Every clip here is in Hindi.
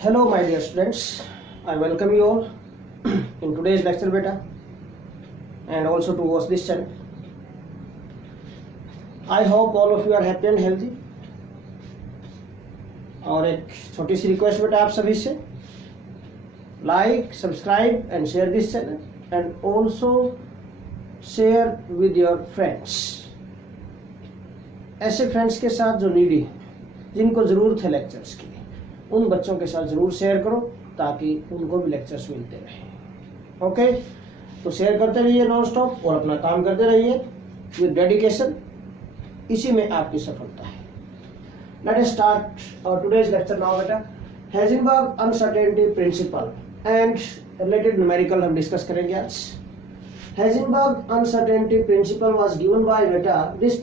Hello my dear students, I welcome you all in today's lecture beta and also to watch this channel. I hope all of you are happy and healthy. और एक छोटी सी रिक्वेस्ट बेटा आप सभी से, like subscribe and share this channel and also share with your friends. ऐसे फ्रेंड्स के साथ जो नीडी है, जिनको ज़रूरत है लेक्चर्स की, उन बच्चों के साथ ज़रूर शेयर करो ताकि उनको भी लेक्चर्स मिलते रहें. ओके, तो शेयर करते रहिए नॉन स्टॉप और अपना काम करते रहिए विद डेडिकेशन. इसी में आपकी सफलता है. Let us start our today's lecture now बेटा. Heisenberg uncertainty principle and related numerical हम डिस्कस करेंगे आज. Heisenberg uncertainty principle was given by beta. This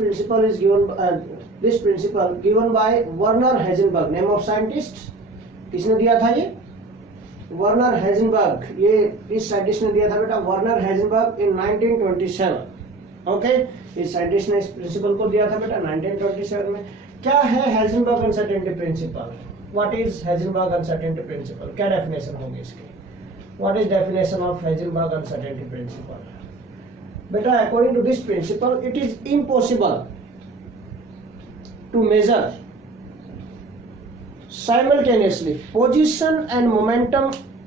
principle given by Werner Heisenberg. Name of scientist? किसने दिया था ये? Werner Heisenberg. ये इस साइंटिस्ट ने दिया था बेटा Werner Heisenberg in 1927. ओके, इस साइंटिस्ट ने इस प्रिंसिपल को दिया था बेटा 1927 में. क्या है Heisenberg uncertainty principle? What is Heisenberg uncertainty principle? क्या डेफिनेशन होगी इसकी? What is definition of Heisenberg uncertainty principle? Beta, according to this principle, it is impossible to measure simultaneously position and momentum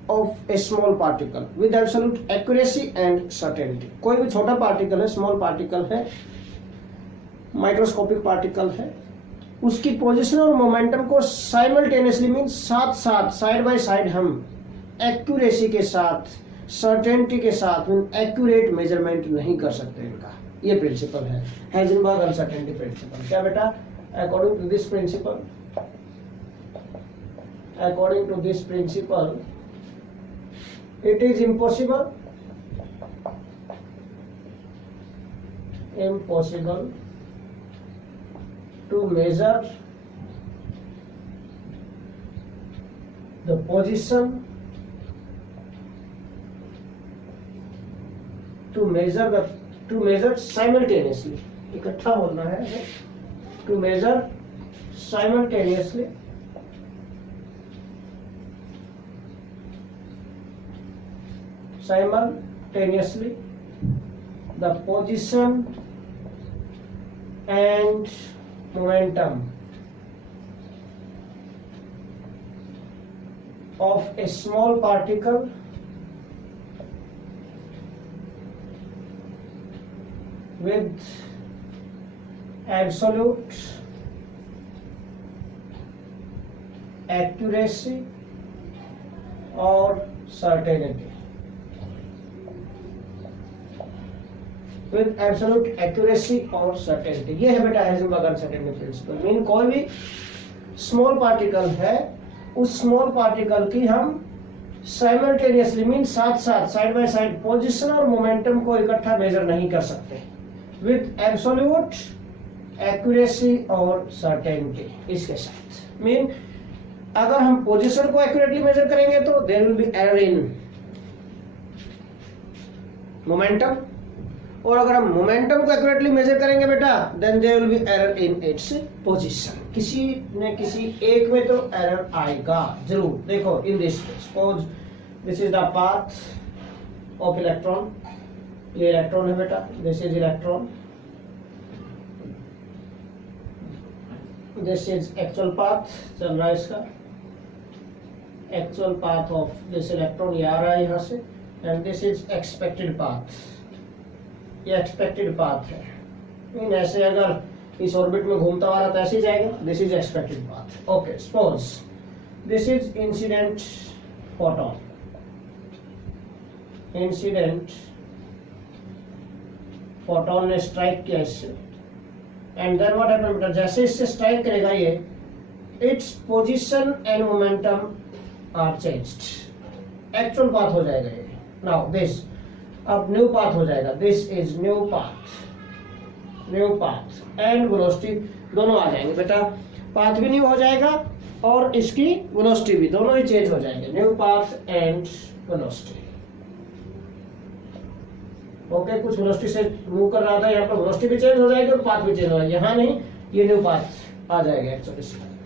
of a small particle with absolute accuracy and certainty. कोई भी छोटा पार्टिकल है, स्मॉल पार्टिकल है, माइक्रोस्कोपिक पार्टिकल है, उसकी पोजीशन और मोमेंटम को साइमल्टेनियसली मीन साथ साथ साइड बाय साइड हम एक्यूरेसी के साथ, सर्टेनिटी के साथ एक्यूरेट मेजरमेंट नहीं कर सकते. इनका ये प्रिंसिपल है हेज़नबर्ग अनसर्टेनिटी प्रिंसिपल. क्या बेटा? According to this principle it is impossible to measure the position to measure simultaneously. इकट्ठा बोलना है. to measure simultaneously the position and momentum of a small particle with absolute accuracy or certainty. With absolute accuracy or certainty. ये है बेटा हेज़नबर्ग अनसर्टेनिटी प्रिंसिपल. मीन कोई भी स्मॉल पार्टिकल है, उस स्मॉल पार्टिकल की हम साइमल्टेनियसली मीन साथ साथ साइड बाय साइड पोजीशन और मोमेंटम को इकट्ठा मेजर नहीं कर सकते with absolute accuracy और certainty. इसके साथ मीन अगर हम पोजीशन को एक्यूरेटली मेजर करेंगे तो there will be error in momentum, और अगर हम मोमेंटम को एक्यूरेटली मेजर करेंगे बेटा then there will be error in its position. किसी न किसी एक में तो एरर आएगा जरूर. देखो in this suppose this is the path of electron. ये इलेक्ट्रॉन है बेटा, this is electron, this is actual path चल रहा है इसका, actual path of this electron ये आ रहा है यहाँ से, and this is expected path. ये एक्सपेक्टेड पाथ है. मीन ऐसे अगर इस ऑर्बिट में घूमता हुआ तो ऐसे ही जाएगा. This is expected path. Okay, suppose this is incident photon. Incident photon ने स्ट्राइक किया इससे, एंड देन व्हाट हैपेंड बेटा, जैसे इससे स्ट्राइक करेगा ये, its position and momentum are changed. Actual path हो जाएगा ये. नाउ दिस अब न्यू पाथ हो जाएगा. This is new path and velocity दोनों आ जाएंगे बेटा. पाथ भी न्यू हो जाएगा और इसकी वेलोसिटी भी, दोनों ही चेंज हो जाएंगे. New path and velocity. Okay, कुछ वेलोसिटी से मूव कर रहा था, यहाँ पर वेलोसिटी भी चेंज हो जाएगी और पाथ भी चेंज हो जाएगा. यहाँ नहीं, ये न्यू पाथ आ जाएगा एक्चुअली.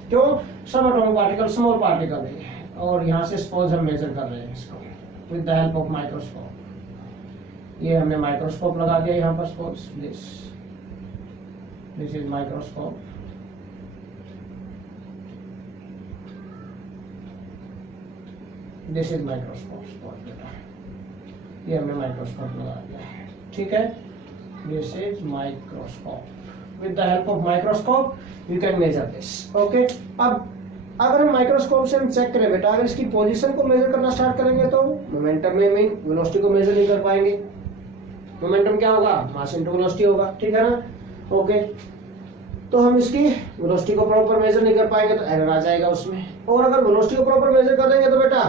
क्यों? सब एटॉमिक पार्टिकल स्मॉल पार्टिकल है. और यहाँ से सपोज हम मेजर कर रहे हैं इसको with the help of microscope. ये हमने माइक्रोस्कोप लगा दिया यहाँ पर, suppose this is microscope. This is microscope, ये हमने माइक्रोस्कोप लगा दिया है, ठीक है। This is microscope. With the help of microscope you can measure this, okay. अब अगर हम माइक्रोस्कोप से हम चेक करें बेटा, अगर इसकी पोजीशन को मेजर करना स्टार्ट करेंगे तो मोमेंटम में मीन वेलोसिटी को मेजर नहीं कर पाएंगे। मोमेंटम क्या होगा, मास इनटू वेलोसिटी होगा, ठीक है ना, ओके। तो हम इसकी वेलोसिटी को प्रॉपर मेजर नहीं कर पाएंगे तो एरर आ जाएगा उसमें। और अगर वेलोसिटी को प्रॉपर मेजर कर देंगे तो बेटा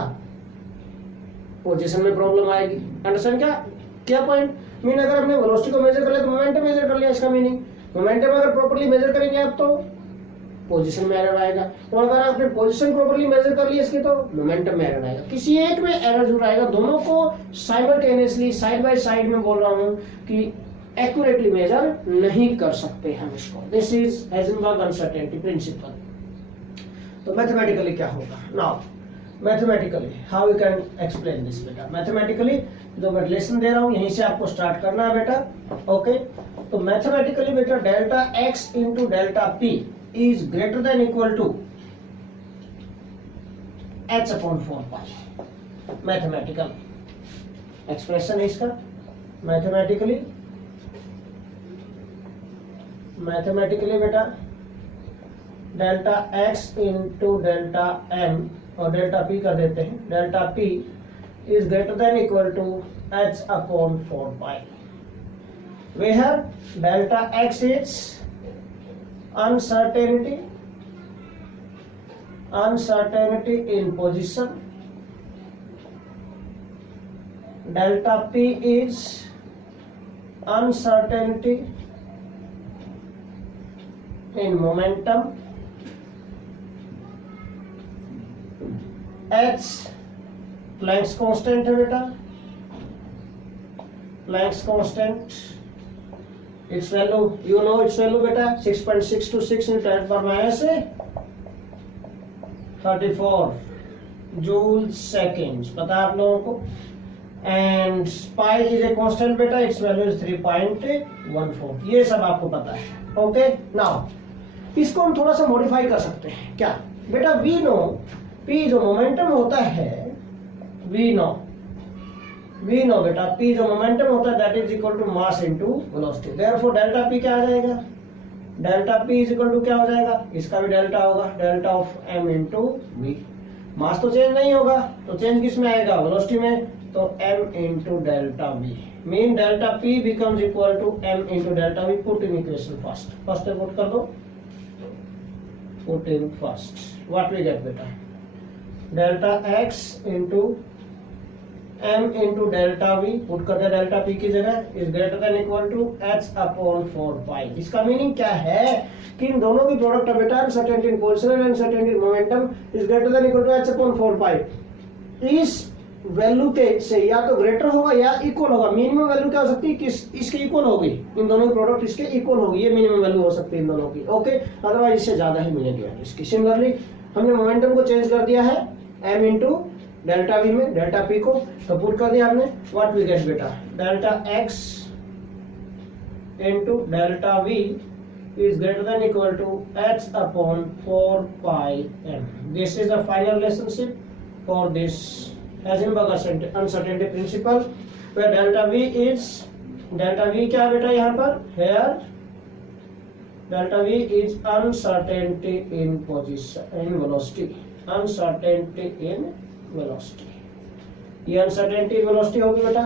पोजीशन में प्रॉब्लम आएगी। अंडरस्टैंड क्या पॉइंट मीन, अगर हमने वेलोसिटी को मेजर कर लिया तो मोमेंटम मेजर कर लिया, इसका मीनिंग मोमेंटम अगर प्रॉपर्ली मेजर करेंगे आप तो पोजीशन में एरर आएगा, और अगर आपने पोजीशन प्रॉपर्ली मेजर कर ली इसकी तो मोमेंटम में एरर आएगा। किसी एक में एरर जरूर आएगा, दोनों को साइमल्टेनियसली साइड बाय साइड में बोल रहा हूं कि एक्यूरेटली मेजर नहीं कर सकते हम इसको। This is Heisenberg uncertainty principal. तो मैथमेटिकली क्या होगा, now mathematically how you can explain this बेटा। मैथमेटिकली जो मैं लेसन दे रहा हूं यहीं से आपको स्टार्ट करना है बेटा, ओके। तो मैथमेटिकली बेटा delta x into delta p is greater than equal to h upon 4 pi. Mathematical expression है इसका। मैथमेटिकली बेटा delta x into delta m और डेल्टा p कर देते हैं, delta p is greater than equal to h upon 4 pi, where delta x is uncertainty in position, delta p is uncertainty in momentum, h Planck's constant है बेटा, Planck's constant its value you know its value बेटा 6.626 into 10 per minus 34 joule seconds पता है आप लोगों को, and pi is a constant बेटा, इट्स वैल्यू इज 3.14। ये सब आपको पता है, ओके। नाउ इसको हम थोड़ा सा मॉडिफाई कर सकते हैं, क्या बेटा, वी नो पी जो मोमेंटम होता है, वी नो बेटा p जो मोमेंटम होता है that is equal to mass into velocity. Therefore delta p क्या आ जाएगा, delta p is equal to क्या हो जाएगा, इसका भी डेल्टा होगा, delta of m into v। Mass तो चेंज नहीं होगा तो चेंज किस में आएगा, वेलोसिटी में, तो m into delta v mean delta p becomes equal to m into delta v। Put in equation first put कर दो, put in first, what we get बेटा, delta x into m into delta v put कर दे डेल्टा p की जगह, is greater than equal to h upon 4 pi. इसका मीनिंग क्या है कि इन दोनों की प्रोडक्ट ऑफ बेटा uncertainty in position and uncertainty in momentum is greater than equal to h upon 4 pi. इस वैल्यू के से या तो ग्रेटर होगा या इक्वल होगा। मिनिमम वैल्यू क्या हो सकती है, किस इसके इक्वल होगी, इन दोनों की प्रोडक्ट इसके इक्वल होगी, ये मिनिमम वैल्यू हो सकती है इन दोनों की, ओके। अदरवाइज इससे ज्यादा ही मिलेगी वैल्यू इसकी। सिमिलरली हमने मोमेंटम को चेंज कर दिया है m इंटू डेल्टा वी में डेल्टा पी को, तो पुट कर दिया हमने, व्हाट वी गेट बेटा, delta x into delta v is greater than equal to h upon 4 pi m। This is the final relationship for this Heisenberg uncertainty principle, where delta v क्या बेटा यहाँ पर, here delta v is uncertainty in position in velocity, uncertainty in velocity. ये अनसर्टेनिटी इन वेलोसिटी होगी बेटा,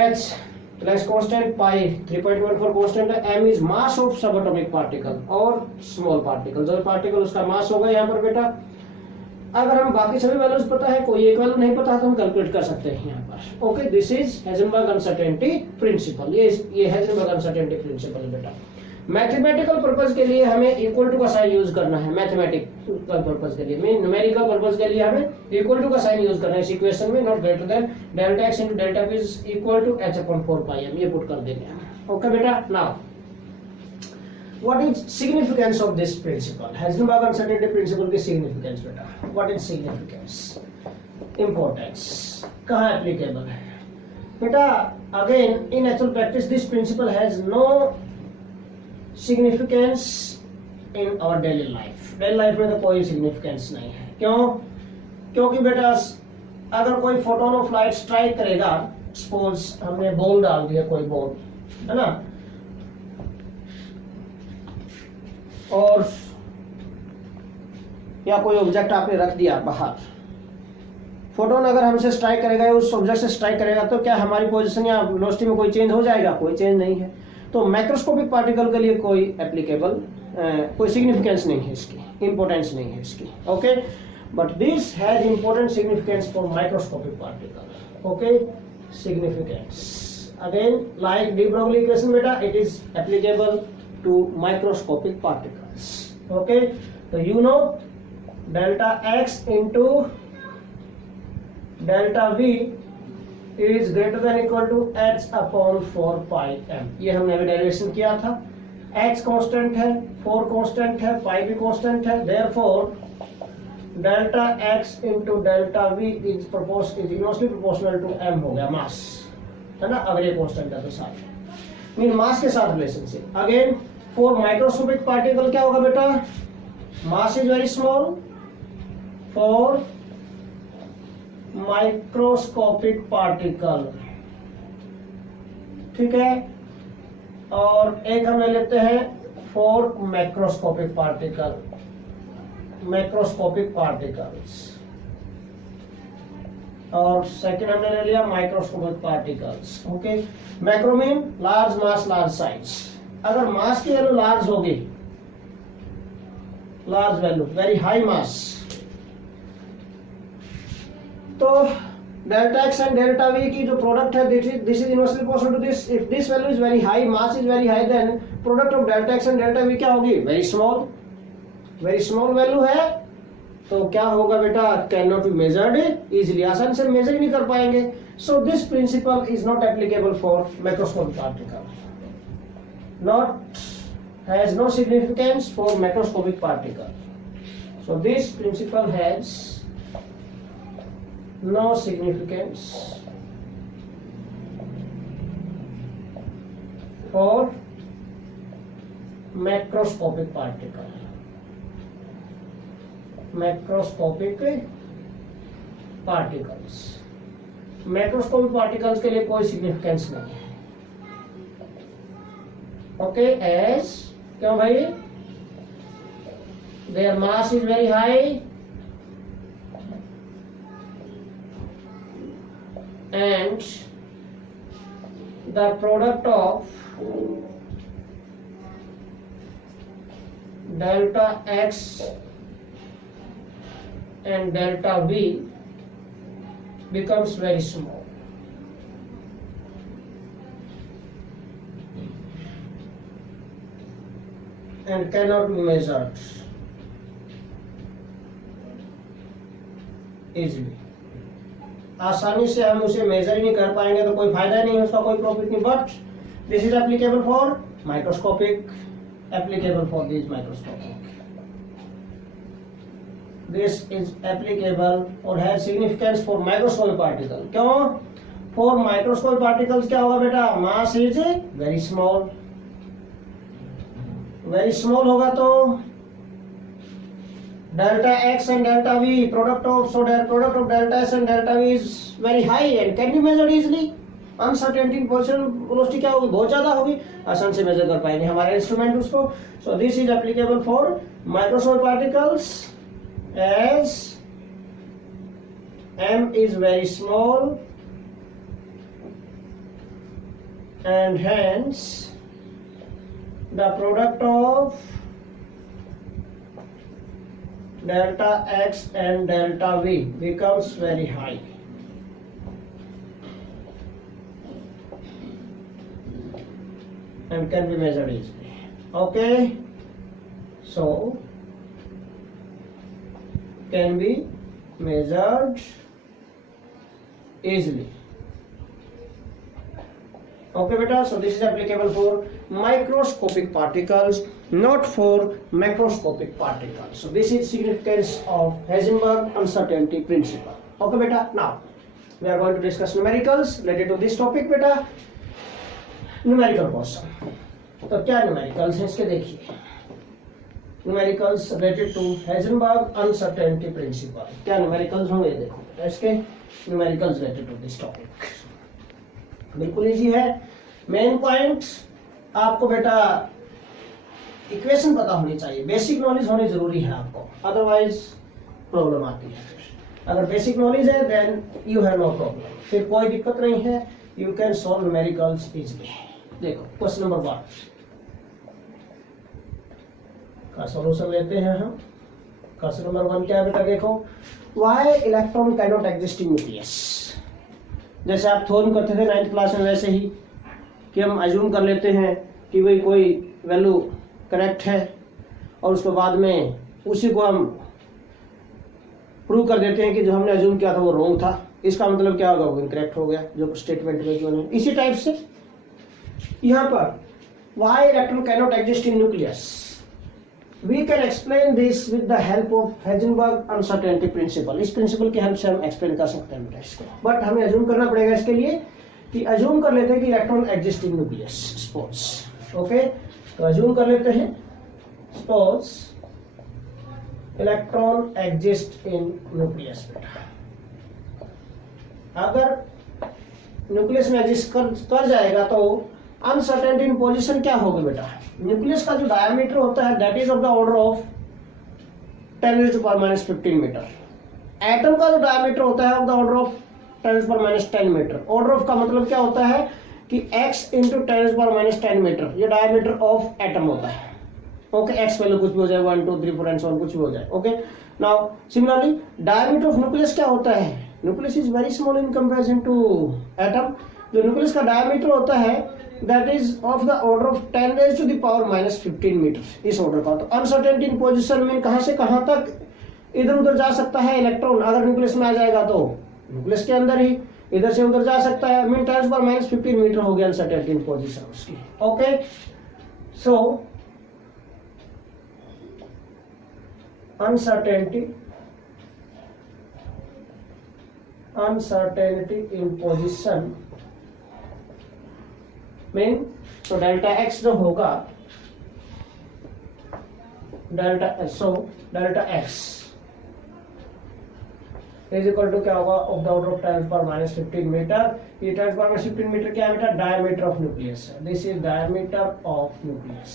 h प्लस कांस्टेंट पाई 3.14 कांस्टेंट है, m इज मास ऑफ सब एटॉमिक पार्टिकल और स्मॉल पार्टिकल, जो पार्टिकल उसका मास होगा यहाँ पर बेटा। अगर हम बाकी सभी वैल्यूज पता है, कोई एक वैल्यू नहीं पता तो हम कैलकुलेट कर सकते हैं यहाँ पर, okay. This is Heisenberg uncertainty principal, ये हाइजेनबर्ग अनसर्टेनिटी प्रिंसिपल है बेटा। मैथमेटिकल पर्पज के लिए हमें इक्वल टू का साइन यूज करना है, मैथमेटिकल पर्पज के लिए मीन न्यूमेरिकल पर्पज के लिए हमें इक्वल टू का साइन यूज करना है इस इक्वेशन में, not greater than delta x into delta p is equal to h upon 4 pi m। ये पुट कर देंगे हम, ओके बेटा। Now what is significance of this principle? Heisenberg uncertainty principle की significance बेटा, what is significance, importance, कहाँ applicable है बेटा? Again, in actual practice this principle has no significance in our daily life. Daily life में तो कोई significance नहीं है. क्यों? क्योंकि बेटा अगर कोई फोटोन ऑफ लाइट स्ट्राइक करेगा, सपोज हमने बॉल डाल दिया, कोई बॉल है ना, और या कोई ऑब्जेक्ट आपने रख दिया बाहर, फोटोन अगर हमसे स्ट्राइक करेगा या उस ऑब्जेक्ट से स्ट्राइक करेगा तो क्या हमारी पोजीशन या वेलोसिटी में कोई चेंज हो जाएगा? कोई चेंज नहीं है. तो माइक्रोस्कोपिक पार्टिकल के लिए कोई एप्लीकेबल कोई सिग्निफिकेंस नहीं है इसकी, इंपॉर्टेंस नहीं है इसकी. Okay, but this has important significance for microscopic particle. Okay, significance again like de Broglie equation बेटा, it is applicable to microscopic particles. Okay, so you know delta x into delta v is greater than equal to h upon 4 pi m. ये हमने अभी डेरिवेशन किया था. x कांस्टेंट है, 4 कांस्टेंट है, pi भी कांस्टेंट है. Therefore delta x into delta v is inversely proportional to m हो गया, मास है ना. अगर ये कांस्टेंट है तो साथ मीन मास के साथ relationship. Again for microscopic particle क्या होगा बेटा? Mass is very small for microscopic particle. ठीक है, और एक हम ले लेते हैं for macroscopic particle, macroscopic particles, और सेकेंड हमने ले लिया microscopic particles. Okay, macro mean large mass large size. अगर मास की वैल्यू लार्ज होगी, large value very high mass, तो delta x and delta v की जो प्रोडक्ट है this is inversely proportional to this. If this value is very high, mass is very high, then product of delta x and delta v क्या होगी? Very small. Very small value है तो क्या होगा बेटा? Can not be measured easily, आसान से मेजर ही नहीं कर पाएंगे. So this principle is not applicable for microscopic particle, not has no significance for macroscopic particle. So this principle has no significance for macroscopic particle. Macroscopic particles, macroscopic particles के लिए कोई significance नहीं है. Okay, as क्यों भाई? Their mass is very high and the product of delta x and delta v becomes very small. And cannot be measured easily. आसानी से हम उसे मेजर ही नहीं कर पाएंगे तो कोई फायदा नहीं है, उसका कोई प्रॉफिट नहीं. But this is applicable for microscopic, applicable for this microscopic. This is applicable और has significance for microscopic particle. क्यों? फॉर माइक्रोस्कोपिक पार्टिकल्स क्या होगा बेटा? Mass is very small. Very small होगा तो delta x and delta v product of delta x and delta v is very high and can be measured easily. Uncertainty position velocity क्या होगी? बहुत ज्यादा होगी, आसान से मेजर कर पाएंगे हमारे इंस्ट्रूमेंट उसको. So this is applicable for microscopic particles as m is very small and hence the product of delta x and delta v becomes very high. And can be measured easily. Okay, so can be measured easily. Okay beta, so this is applicable for microscopic particles, not for macroscopic particles. So this is significance of Heisenberg uncertainty principle. Okay beta, now we are going to discuss numericals related to this topic beta. Numerical question. तो क्या न्यूमेरिकल्स हैं इसके देखिए. Numericals related to Heisenberg uncertainty principle. क्या न्यूमेरिकल्स होंगे देखो बेटा इसके. Numericals related to this topic बिल्कुल इजी है. मेन पॉइंट आपको बेटा इक्वेशन पता होनी चाहिए, बेसिक नॉलेज होनी जरूरी है आपको, अदरवाइज प्रॉब्लम आती है. अगर बेसिक नॉलेज है then you have no problem, फिर कोई दिक्कत नहीं है, you can solve numericals easily. देखो क्वेश्चन नंबर 1 का सॉल्यूशन लेते हैं हम. क्वेश्चन नंबर 1 क्या है बेटा देखो. Why electron can not exist in nucleus. जैसे आप थ्योरम करते थे 9th क्लास में, वैसे ही कि हम अज्यूम कर लेते हैं कि भाई कोई वैल्यू करेक्ट है और उसके बाद में उसी को हम प्रूव कर देते हैं कि जो हमने अज्यूम किया था वो रॉन्ग था. इसका मतलब क्या होगा, वो इनकरेक्ट हो गया जो स्टेटमेंट में जो है. इसी टाइप से यहाँ पर why electron can not exist in nucleus, we can explain this with the help of Heisenberg uncertainty principle. इस प्रिंसिपल की हेल्प से हम एक्सप्लेन कर सकते हैं इसको, बट हमें अज्यूम करना पड़ेगा इसके लिए कि अज्यूम कर लेते हैं कि electron exist in nucleus. Suppose okay, तो अज्यूम कर लेते हैं suppose electron exist in nucleus. अगर न्यूक्लियस में एग्जिस्ट कर जाएगा तो अनसर्टेनिटी इन पोजीशन क्या होगी बेटा. न्यूक्लियस का जो डायमीटर होता है that is of the order of 10⁻⁻15 metre. Atom का जो डायमीटर होता है of the order of 10⁻10 metre. Order of का मतलब क्या होता है कि x इंटू 10⁻10 मीटर ये डायमीटर ऑफ एटम होता है. ओके, एक्स वैल्यू कुछ भी हो जाए 1 2 3 4 एंड सो ऑन कुछ भी हो जाए. Okay, now similarly diameter of nucleus क्या होता है. Nucleus is very small in comparison to atom. जो न्यूक्लियस का डायमीटर होता है that is of the order of 10⁻⁻15 metre, इस ऑर्डर का. तो अनसर्टेनिटी इन पोजीशन में कहां से कहां तक इधर उधर जा सकता है इलेक्ट्रॉन. अगर न्यूक्लियस में आ जाएगा तो न्यूक्लियस के अंदर ही इधर से उधर जा सकता है. मीन 10⁻⁻15 मीटर हो गया अनसर्टेनिटी इन पोजीशन उसकी. Okay, so uncertainty in position mean तो डेल्टा एक्स जो होगा delta x is equal to क्या होगा of the order of 10⁻15 metre. ये 10⁻15 मीटर क्या है बेटा, डायमीटर ऑफ न्यूक्लियस है. This is diameter of nucleus.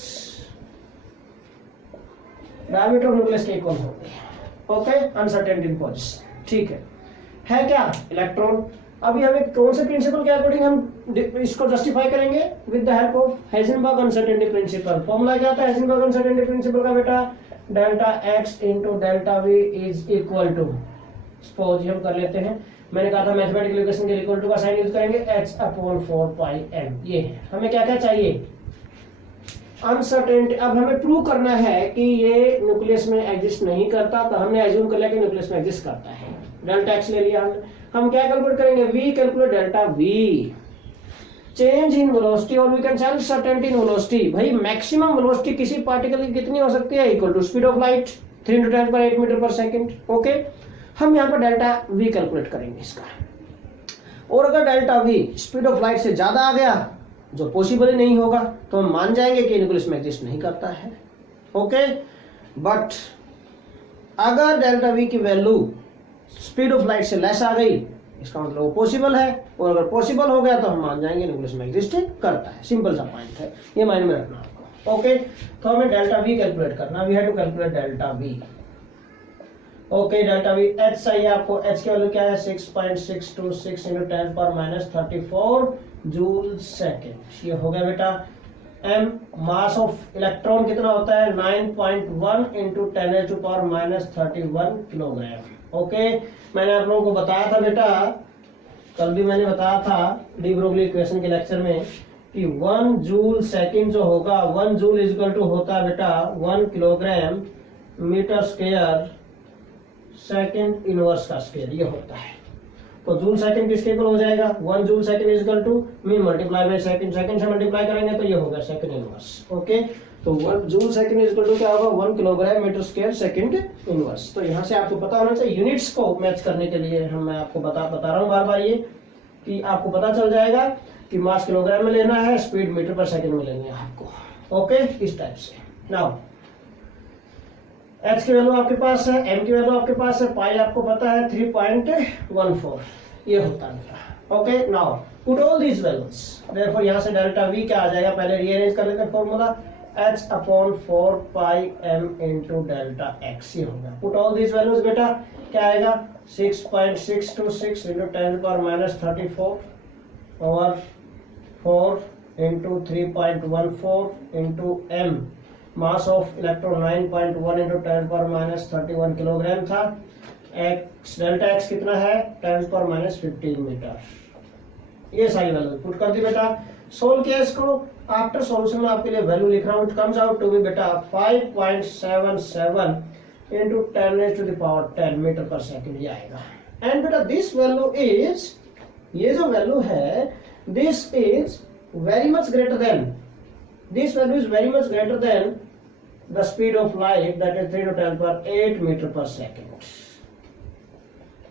Diameter of nucleus के इक्वल होते हैं. Okay, uncertainty in position. ठीक है क्या इलेक्ट्रॉन. अभी हमें कौन से प्रिंसिपल के अकॉर्डिंग हम इसको जस्टिफाई करेंगे with the help of Heisenberg uncertainty principle. Formula क्या था Heisenberg अनसर्टेनिटी प्रिंसिपल का बेटा, delta x into delta v is equal to, suppose हम कर लेते हैं, मैंने कहा था मैथमेटिकल इक्वेशन के इक्वल टू का साइन यूज करेंगे h/4πm. ये हमें क्या क्या चाहिए, अनसर्टेनिटी. अब हमें प्रूव करना है कि ये न्यूक्लियस में एग्जिस्ट नहीं करता, तो हमने एज्यूम कर लिया कि न्यूक्लियस में एग्जिस्ट करता है. डेल्टा एक्स ले लिया हम क्या कैलकुलेट करेंगे, we calculate delta v, change in velocity और we can self certainty in velocity. भाई मैक्सिमम वेलोसिटी किसी पार्टिकल की कितनी हो सकती है, equal to speed of light 3 × 10⁸ metre पर सेकंड. ओके, हम यहाँ पर डेल्टा वी कैलकुलेट करेंगे इसका. और अगर delta we speed of light से ज्यादा आ गया, जो पॉसिबल ही नहीं होगा, तो हम मान जाएंगे कि न्यूक्लियस में एग्जिस्ट नहीं करता है. ओके, बट अगर डेल्टा वी की वैल्यू स्पीड ऑफ लाइट से लेस आ गई, इसका मतलब वो पॉसिबल है, और अगर पॉसिबल हो गया तो हम मान जाएंगे न्यूक्लियस में एग्जिस्ट करता है. सिंपल सा पॉइंट है, ये माइंड में रखना आपको. ओके, तो हमें डेल्टा वी कैलकुलेट करना. We have to calculate delta v. Okay, delta v h चाहिए आपको. एच की वैल्यू क्या है, 6.626 × 10⁻34 जूल सेकेंड. ये हो गया बेटा. एम मास ऑफ इलेक्ट्रॉन कितना होता है, 9.1 × 10⁻31 किलोग्राम. ओके, मैंने आप लोगों को बताया था बेटा, कल भी मैंने बताया था डी ब्रोगली इक्वेशन के लेक्चर में कि 1 जूल सेकेंड जो होगा, 1 जूल इज इक्वल टू होता है बेटा 1 kilogram metre square second inverse का स्क्वायर. ये होता है. तो जूल सेकंड किसके इक्वल हो जाएगा, 1 joule second is equal to mean multiply by second, second से मल्टीप्लाई करेंगे तो ये होगा सेकंड इनवर्स। ओके, तो 1 joule second is equal to क्या होगा, 1 kilogram metre square second inverse. तो यहाँ से आपको पता होना चाहिए यूनिट्स को मैच करने के लिए मैं आपको बता रहा हूँ बार बार ये कि आपको पता चल जाएगा कि मास किलोग्राम में लेना है, स्पीड मीटर पर सेकंड में लेनी है आपको। ओके, इस टाइप से। नाउ एच की वैल्यू आपके पास है, एम की वैल्यू आपके पास है, पाई आपको पता है 3.14 ये होता है। Okay, now put all these values, therefore यहां से डेल्टा वी क्या आ जाएगा, पहले रीअरेंज कर लेते हैं formula, h upon 4 pi m into delta x ये होगा। पुट ऑल दीज वैल्यूज बेटा क्या आएगा, 6.626 इंटू 10⁻34 और 4 into 3.14 into m, mass of electron 9.1 into 10⁻31 kilogram था, x डेल्टा x कितना है 10⁻15 मीटर। ये सारी वैल्यू पुट कर दी बेटा, सोल्व किया इसको। आफ्टर सॉल्यूशन में आपके लिए वैल्यू लिख रहा हूं, it comes out to be बेटा 5.77 इंटू 10⁻10 मीटर पर सेकंड ये आएगा। एंड बेटा दिस वैल्यू इज, ये जो वैल्यू है this is very much greater than, this value is very much greater than the speed of light that is 3 to 10⁸ metre पर सेकंड।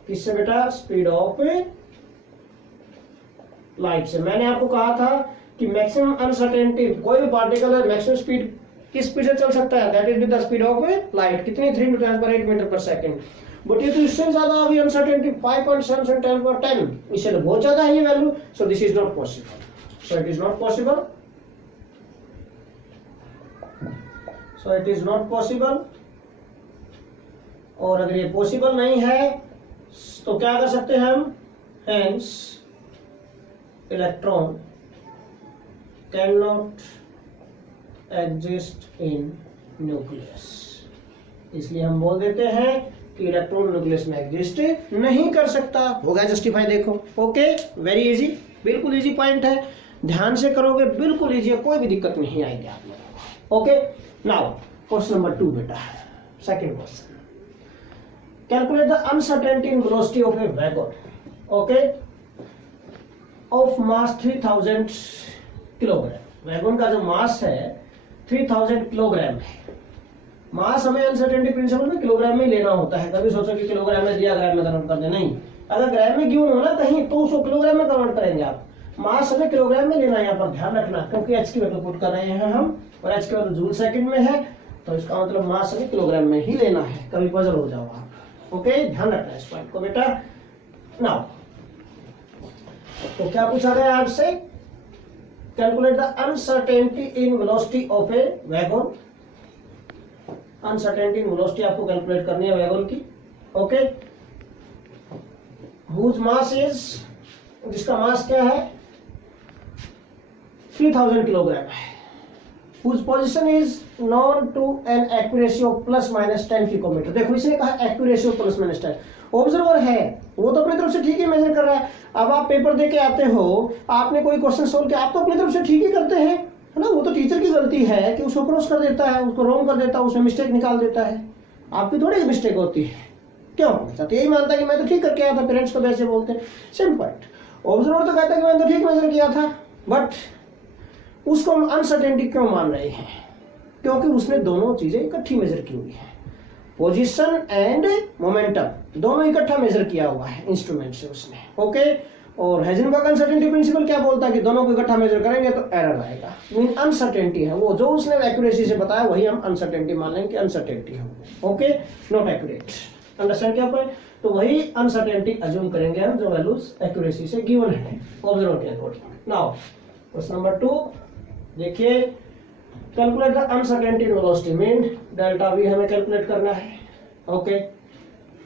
किससे बेटा, स्पीड ऑफ लाइट से। मैंने आपको कहा था कि मैक्सिमम अनसर्टेनिटी, कोई भी पार्टिकल है मैक्सिमम स्पीड किस स्पीड से चल सकता है, that is with the speed of light, कितनी 3 to 10⁸ मीटर पर सेकंड। बट ये तो इससे ज्यादा अभी अनसर्टेनिटी 5.7 10⁻10, इससे तो बहुत ज्यादा है ये value, so this is not possible, so it is not possible, so it is not possible. और अगर ये पॉसिबल नहीं है तो क्या कर सकते हैं हम, hence electron can not exist in nucleus, इसलिए हम बोल देते हैं कि इलेक्ट्रॉन न्यूक्लियस में एग्जिस्ट नहीं कर सकता। हो गया जस्टिफाई, देखो। ओके, वेरी इजी, बिल्कुल इजी पॉइंट है, ध्यान से करोगे बिल्कुल इजी है, कोई भी दिक्कत नहीं आएगी आप लोगों को। ओके, नाउ क्वेश्चन नंबर 2 बेटा, second question, calculate the uncertainty in velocity of A wagon, okay, of mass 3000 kilogram. Wagon का जो मास है 3000 किलोग्राम है। मास हमें अनसर्टेनिटी प्रिंसिपल में किलोग्राम में लेना होता है, कभी सोचो कि किलोग्राम में दिया ग्राम में कन्वर्ट कर दे, नहीं, अगर ग्राम में गिवन होना कहीं तो उसको किलोग्राम में कन्वर्ट करेंगे आप, मास हमें किलोग्राम में लेना है, यहाँ पर ध्यान रखना, क्योंकि एच की वैल्यू पुट कर रहे हैं हम और एच की वैल्यू जूल सेकंड में है, तो इसका मतलब मास हमें किलोग्राम में ही लेना है, कभी पजल हो जाओ आप। ओके, ध्यान रखना इस पॉइंट को बेटा। नाउ तो क्या पूछा गया आपसे, calculate the uncertainty in velocity of A wagon. Uncertainty in velocity आपको कैलकुलेट करनी है वैगन की। ओके, हुज मास इज, जिसका मास क्या है 3000 किलोग्राम है, whose position is known to an accuracy of ±10 picometre. देखो इसने कहा एक्यूरेसी ऑफ ±10, ऑब्जर्वर है वो तो अपनी तरफ से ठीक ही मेजर कर रहा है। अब आप पेपर दे के आते हो, आपने कोई क्वेश्चन सोल्व किया, आप तो अपनी तरफ से ठीक ही करते हैं, है ना, वो तो टीचर की गलती है कि उसको क्रॉस कर देता है, उसको रॉन्ग कर देता है, उसमें मिस्टेक निकाल देता है, आपकी थोड़ी मिस्टेक होती है। क्यों तो यही मानता है कि मैं तो ठीक करके आया था, पेरेंट्स को वैसे बोलते हैं, सिंपल पॉइंट। ऑब्जर्वर तो कहता है कि मैंने तो ठीक मेजर किया था, बट उसको हम अनसर्टेनिटी क्यों मान रहे हैं, क्योंकि उसने दोनों चीजें इकट्ठी मेजर की हुई है, पोजीशन एंड मोमेंटम दोनों इकट्ठा मेजर किया हुआ है इंस्ट्रूमेंट से उसने। ओके, और हाइजेनबर्ग अनसर्टेनिटी प्रिंसिपल क्या बोलता है कि दोनों को इकट्ठा मेजर करेंगे तो एरर आएगा, मीन अनसर्टेनिटी है, वो जो उसने एक्यूरेसी से बताया वही हम अनसर्टेनिटी मान लेंगे कि अनसर्टेनिटी है। ओके, नॉट एक्यूरेट, अंडरस्टैंड क्या पॉइंट, तो वही अनसर्टेनिटी अज्यूम करेंगे हम जो वैल्यूज एक्यूरेसी से गिवन है ऑब्जर्वर के अकॉर्डिंग। नाउ क्वेश्चन नंबर 2 देखिए, calculate the uncertainty in velocity, mean delta we हमें कैलकुलेट करना है। ओके,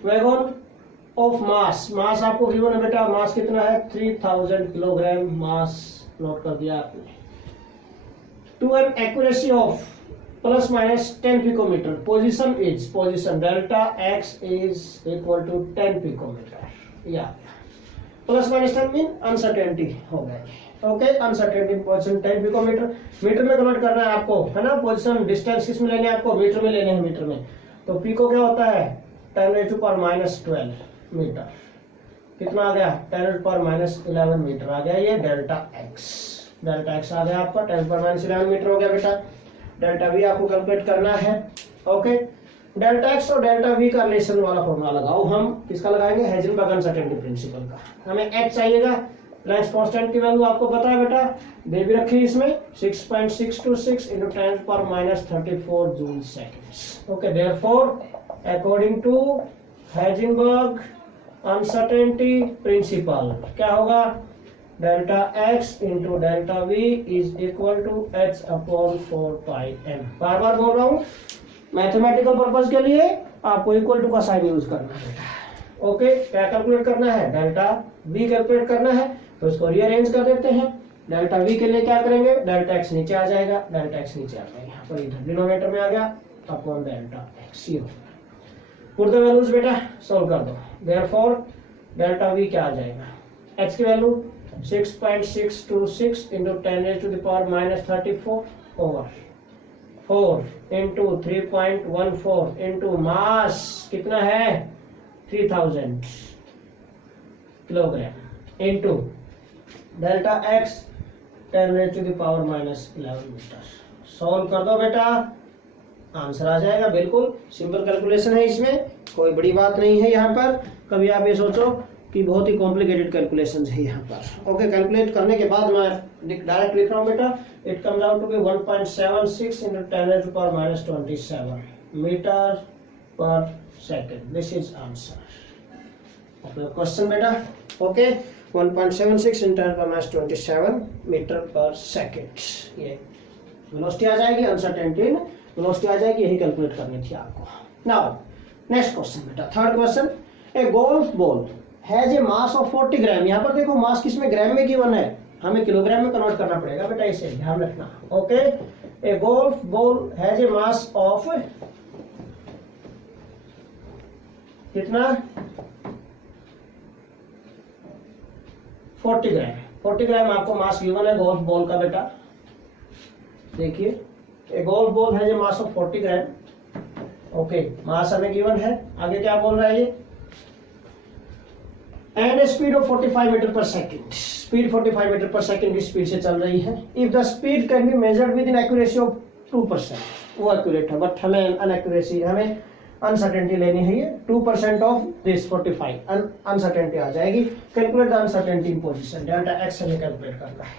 वैगन ऑफ मास, मास आपको गिवन है बेटा, मास कितना है 3000 किलोग्राम, मास नोट कर दिया आपने, to an accuracy of ±10 picometre, position is, position delta x is equal to 10 picometre, या ±10 मीन अनसर्टेनिटी हो गई। Okay, uncertainty position 10 picometre, metre में कन्वर्ट करना है आपको, है ना, पोजीशन डिस्टेंस किस में लेने हैं आपको, मीटर में लेने हैं, मीटर में, तो पिको क्या होता है 10⁻⁻12 मीटर, कितना आ गया 10⁻⁻11 मीटर आ गया ये डेल्टा एक्स आ गया आपका 10⁻⁻11 मीटर हो गया बेटा। डेल्टा वी आपको कैलकुलेट करना है। ओके, डेल्टा एक्स और डेल्टा वी का रिलेशन वाला फॉर्मूला लगाओ। हम किसका लगाएंगे, हाइजेनबर्ग अनसर्टेनिटी प्रिंसिपल का। हमें एच चाहिएगा, प्लैंक्स कांस्टेंट की वैल्यू आपको पता है बेटा, दे भी रखी इसमें 6.626 × 10⁻34 joule seconds. Okay, therefore according to Heisenberg uncertainty principle क्या होगा, delta x into delta v is equal to h/4πm। बार बार बोल रहा हूँ, मैथमेटिकल पर्पज के लिए आपको इक्वल टू का साइन यूज करना है बेटा। ओके, क्या कैलकुलेट करना है, डेल्टा वी कैलकुलेट करना है, तो इसको रीअरेंज कर देते हैं। डेल्टा वी के लिए क्या करेंगे, डेल्टा एक्स नीचे आ जाएगा, डेल्टा एक्स नीचे आ जाएगा, यहाँ पर इधर डिनोमिनेटर में आ गया अपॉन डेल्टा एक्स। ये पुट द वैल्यूज बेटा, सोल्व कर दो। देयरफॉर डेल्टा वी क्या आ जाएगा, एक्स की value 6.626 × 10⁻⁻34 over 4 into 3.14 into mass कितना है 3000 kilogram into delta x 10⁻⁻11 metre. Solve कर दो बेटा, आंसर आ जाएगा। बिल्कुल सिंपल कैलकुलेशन है, इसमें कोई बड़ी बात नहीं है। यहाँ पर कभी आप ये सोचो कि बहुत ही कॉम्प्लिकेटेड कैलकुलेशन है यहाँ पर। ओके, कैलकुलेट करने के बाद मैं डायरेक्ट लिख रहा हूँ बेटा, it comes out to be 1.76 × 10⁻⁻27 meter पर second. This is answer of question बेटा। ओके, 1.76 × 10⁻⁻27 मीटर पर सेकेंड। ये वेलोसिटी आ जाएगी, अनसर्टेनिटी वेलोसिटी आ जाएगी, यही कैलकुलेट करनी थी आपको। नाउ नेक्स्ट क्वेश्चन बेटा, third question, A golf ball has a mass of 40 ग्राम। यहाँ पर देखो मास किसमें, ग्राम में गिवन है, हमें किलोग्राम में कन्वर्ट करना पड़ेगा बेटा, इसे ध्यान रखना। Okay, a golf ball has a mass of कितना 40 ग्राम। 40 ग्राम आपको मास गिवन है गोल्फ बॉल का बेटा। देखिए, a golf ball has a mass of 40 gram. Okay, mass हमें गिवन है। आगे क्या बोल रहा है ये, एंड स्पीड ऑफ 45 मीटर पर सेकेंड। स्पीड 45 मीटर पर सेकेंड की स्पीड से चल रही है। If the speed can be measured with in accuracy of 2%, वो एक्यूरेट है, बट हमें अनएक्यूरेसी, हमें अनसर्टेनिटी लेनी है। ये 2% ऑफ दिस 45 अनसर्टेनिटी आ जाएगी। Calculate the uncertainty in position, delta x हमें कैलकुलेट करना है।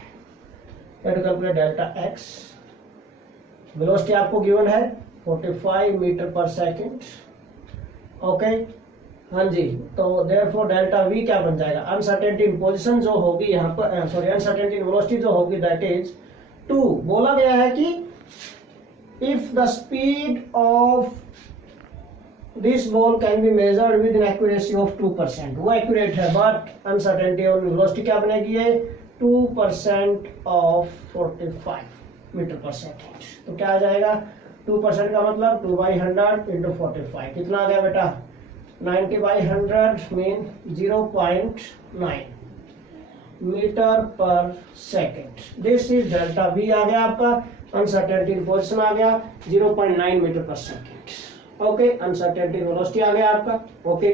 To calculate delta x, velocity आपको गिवन है 45 मीटर पर सेकेंड। ओके, हाँ जी, तो देयरफॉर डेल्टा वी क्या बन जाएगा, अनसर्टेनिटी इन पोजीशन जो होगी यहाँ पर, सॉरी अनसर्टेनिटी इन वेलोसिटी जो होगी दैट इज 2। बोला गया है कि if the speed of this ball can be measured with an accuracy of 2%, वो एक्यूरेट है, बट अनसर्टेनिटी ऑन वेलोसिटी क्या बनेगी ये 2% ऑफ 45 मीटर पर सेकेंड। तो क्या आ जाएगा, 2% का मतलब 2/100 इंटू 45 कितना आ गया बेटा, 90/100 मीन 0.9 मीटर पर second. This is delta v आ गया आपका, अनसर्टेनिटी इन पोजीशन आ गया 0.9 मीटर पर सेकेंड। ओके, अनसर्टेनिटी वेलोसिटी आ गया आपका। ओके,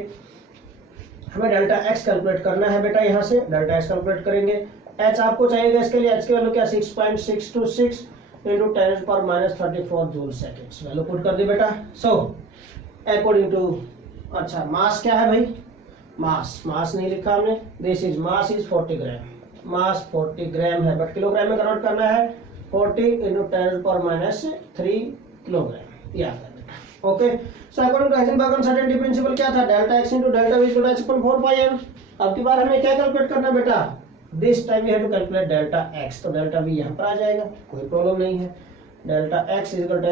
हमें डेल्टा एक्स कैलकुलेट करना है बेटा। यहाँ से डेल्टा एक्स कैलकुलेट करेंगे। एच आपको चाहिएगा, इसके लिए एच की वैल्यू क्या 6.626 × 10⁻⁻34 जूल सेकेंड्स। वैल्यू पुट कर दी बेटा। सो अकॉर्डिंग टू, अच्छा मास क्या है भाई, मास नहीं लिखा हमने, दिस इज मास इज 40 ग्राम। मास 40 ग्राम है, बट किलोग्राम में कन्वर्ट करना है 40 × 10⁻³ किलोग्राम। याद है बेटा। Okay, so according to Heisenberg uncertainty principle क्या था, delta x into delta v equal to h/4πm। अब की बार हमें क्या कैलकुलेट करना बेटा, this time we have to calculate delta x. तो डेल्टा वी यहाँ पर आ जाएगा, कोई प्रॉब्लम नहीं है। Delta x is equal to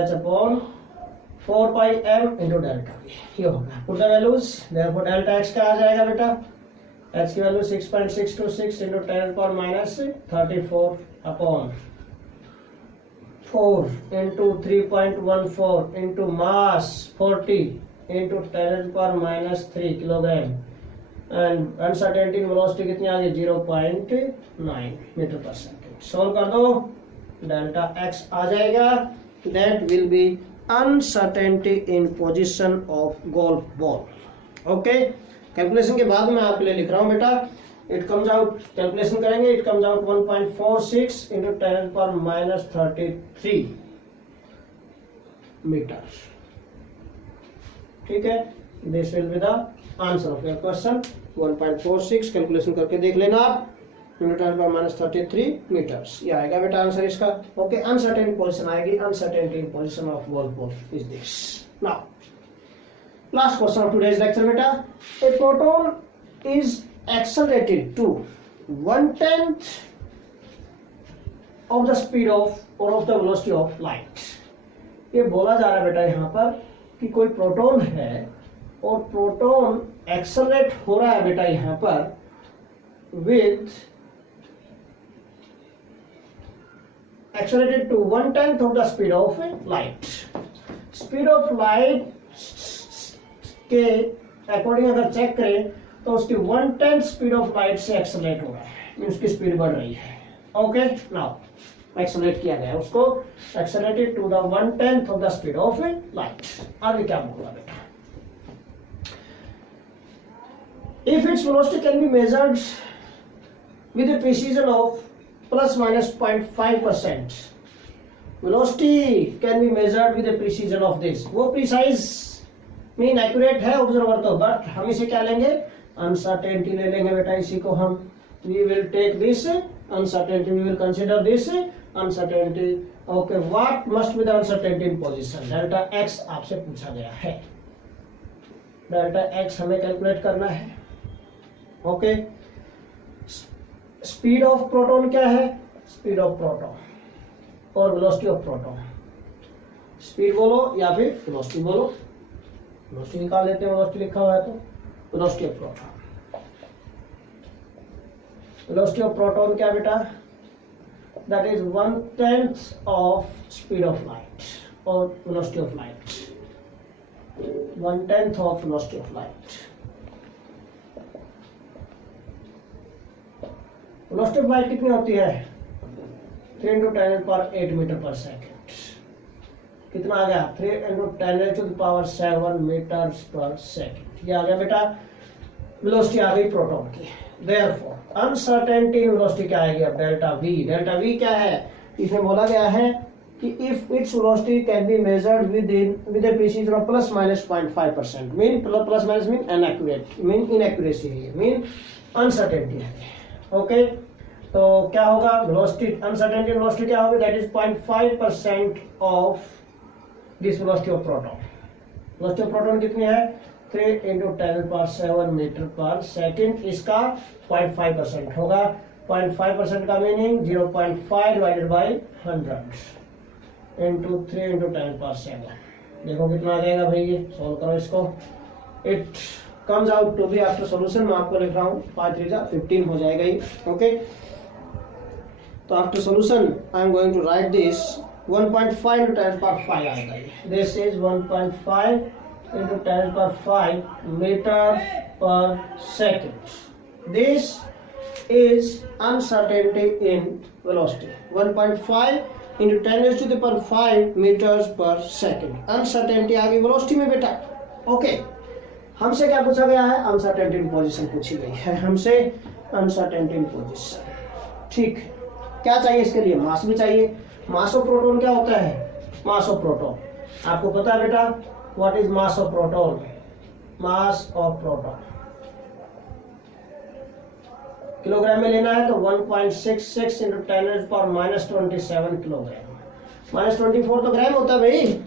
h/4πm into delta v, ये होगा। Put the values, therefore delta x क्या आ जाएगा बेटा, एच की value 6.626 × 10⁻⁻34 upon 4 into 3.14 into mass 40 into 10⁻³ kilogram and uncertainty velocity कितनी आ गई 0.9 मीटर पर सेकेंड। सॉल्व कर दो, डेल्टा एक्स आ जाएगा, that will be uncertainty in position of golf ball. Okay, calculation के बाद मैं आपके लिए लिख रहा हूं बेटा, इट कम्स आउट, कैलकुलेशन करेंगे, it comes out 1.46 into 10⁻³ metre. ठीक है, this will be the answer of your question. 1.46 calculation करके देख लेना आप, इंटू 10⁻³ मीटर्स, ये आएगा बेटा आंसर इसका। ओके, अनसर्टेन पोजिशन आएगी, uncertainty in position of ball pole is this. Now last question of today's lecture beta, a proton is accelerated to 1/10 of the speed of or of the velocity of light। ये बोला जा रहा है बेटा यहाँ पर कि कोई प्रोटॉन है और प्रोटॉन एक्सेलरेट हो रहा है बेटा यहाँ पर with accelerated to 1/10 of the speed of light। Speed of light के अकॉर्डिंग अगर चेक करें तो उसकी 1/10 स्पीड ऑफ लाइट से एक्सेलरेट हो रहा है, मीन उसकी स्पीड बढ़ रही है। ओके, नाउ एक्सेलरेट किया गया उसको, accelerated to the 1/10 of the speed of light. आगे क्या बोला बेटा, if its velocity can be measured with the precision of ±0.5%, velocity can be measured with the precision of this. वो प्रिसाइज मीन एक्यूरेट है ऑब्जर्वर तो, बट हम इसे क्या लेंगे, अनसर्टेनिटी ले लेंगे बेटा इसी को हम। We will take this uncertainty, we will consider this uncertainty. Okay, what must be the uncertainty in position, delta x आपसे पूछा गया है, डेल्टा एक्स हमें कैलकुलेट करना है। ओके, स्पीड ऑफ प्रोटॉन क्या है, स्पीड ऑफ प्रोटॉन और वेलोसिटी ऑफ प्रोटॉन। स्पीड बोलो या फिर वेलोसिटी बोलो, वेलोसिटी निकाल लेते हैं, वेलोसिटी लिखा हुआ है तो velocity of proton. Velocity of proton क्या बेटा, that is 1/10 of speed of light और velocity of light, 1/10 of velocity of light. Velocity of light कितनी होती है, 3 × 10⁸ मीटर पर सेकेंड। कितना आ गया, 3 × 10⁷ मीटर्स पर सेकेंड। ये आ गया बेटा वेलोसिटी आ गई प्रोटॉन की। देयरफॉर अनसर्टेनिटी इन वेलोसिटी क्या आएगी, अब डेल्टा वी। डेल्टा वी क्या है, इसमें बोला गया है कि if its velocity can be measured with a precision of ±0.5%, mean plus minus mean inaccurate, mean inaccuracy है, मीन अनसर्टेनिटी है। ओके, तो क्या होगा, वेलोसिटी अनसर्टेनिटी वेलोसिटी क्या होगी, that is 0.5% of this velocity of proton. Velocity of proton कितनी है, 3 × 10⁷ मीटर पर सेकेंड, इसका 0.5% होगा। 0.5% का मीनिंग 0.5 डिवाइडेड बाई 100 इंटू 3 × 10⁷। देखो कितना आ जाएगा भाई, ये सॉल्व करो इसको। It comes out to be, after solution मैं आपको लिख रहा हूँ 5 × 3 = 15 हो जाएगा ये। ओके, तो after solution I am going to write this 1.5 × 10⁵ आएगा ये। दिस इज 1.5 × 10⁵ मीटर पर second. This is uncertainty in velocity, 1.5 × 10⁵ metres per second. Uncertainty आ गई वेलोसिटी में बेटा। ओके, हमसे क्या पूछा गया है, अनसर्टेनिटी इन पोजीशन पूछी गई है हमसे, अनसर्टेनिटी इन पोजीशन। ठीक, क्या चाहिए इसके लिए, मास भी चाहिए। मास ऑफ प्रोटॉन क्या होता है, मास ऑफ प्रोटॉन आपको पता है बेटा, what is mass of proton. Mass of proton kilogram में लेना है तो 1.66 × 10⁻⁻27 किलोग्राम। -24 तो ग्राम होता है भाई।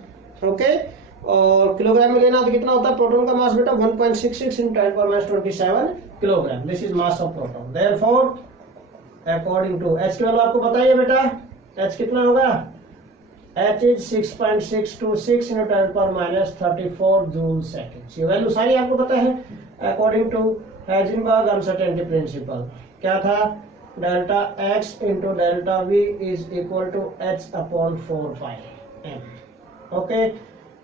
ओके, और किलोग्राम में लेना तो कितना होता है प्रोटॉन का मास बेटा, 1.66 × 10⁻27 kilogram. This is mass of proton. Therefore according to h की वैल्यू आपको बताइए बेटा, एच कितना होगा, एच इज 6.626 × 10⁻34 जूल सेकेंड। ये वैल्यू सारी आपको पता है। According to Heisenberg uncertainty principle क्या था, delta x into delta v is equal to h/4πm। Okay,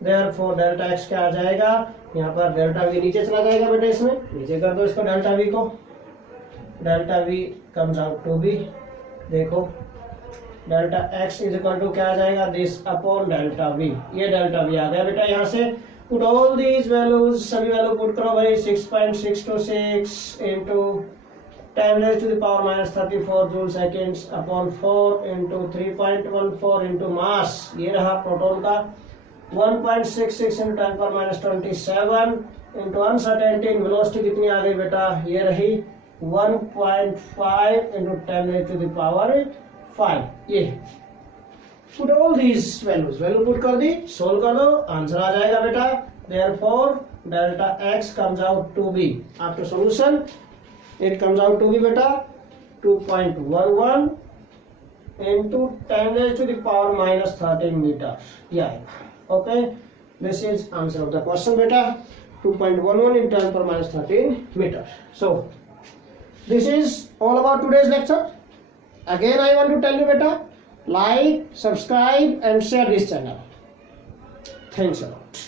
therefore delta x क्या आ जाएगा, यहाँ पर डेल्टा वी नीचे चला जाएगा बेटा, इसमें नीचे कर दो इसको डेल्टा वी को। Delta v comes out to be, देखो delta x is equal to क्या आ जाएगा, दिस अपॉन डेल्टा वी। ये डेल्टा वी आ गया बेटा यहाँ से। Put all these values, सभी वैल्यू पुट करो भाई. 6.626 into 10 raised to the power minus 34 joule seconds upon 4 into 3.14 into mass. ये रहा प्रोटॉन का. 1.66 into 10 power minus 27 into uncertainty in velocity कितनी आ गई बेटा? ये रही 1.5 into 10 raised to the power 5. ये put all these values, value put कर दी, सोल्व कर दो, आंसर आ जाएगा बेटा. Therefore delta x comes out to be, after solution it comes out to be beta 2.11 into 10 raised to the power minus 13 meter. Yeah, okay, this is answer of the question beta. 2.11 into 10 power minus 13 meter. So this is all about today's lecture. Again I want to tell you beta, like, subscribe and share this channel. Thanks a lot.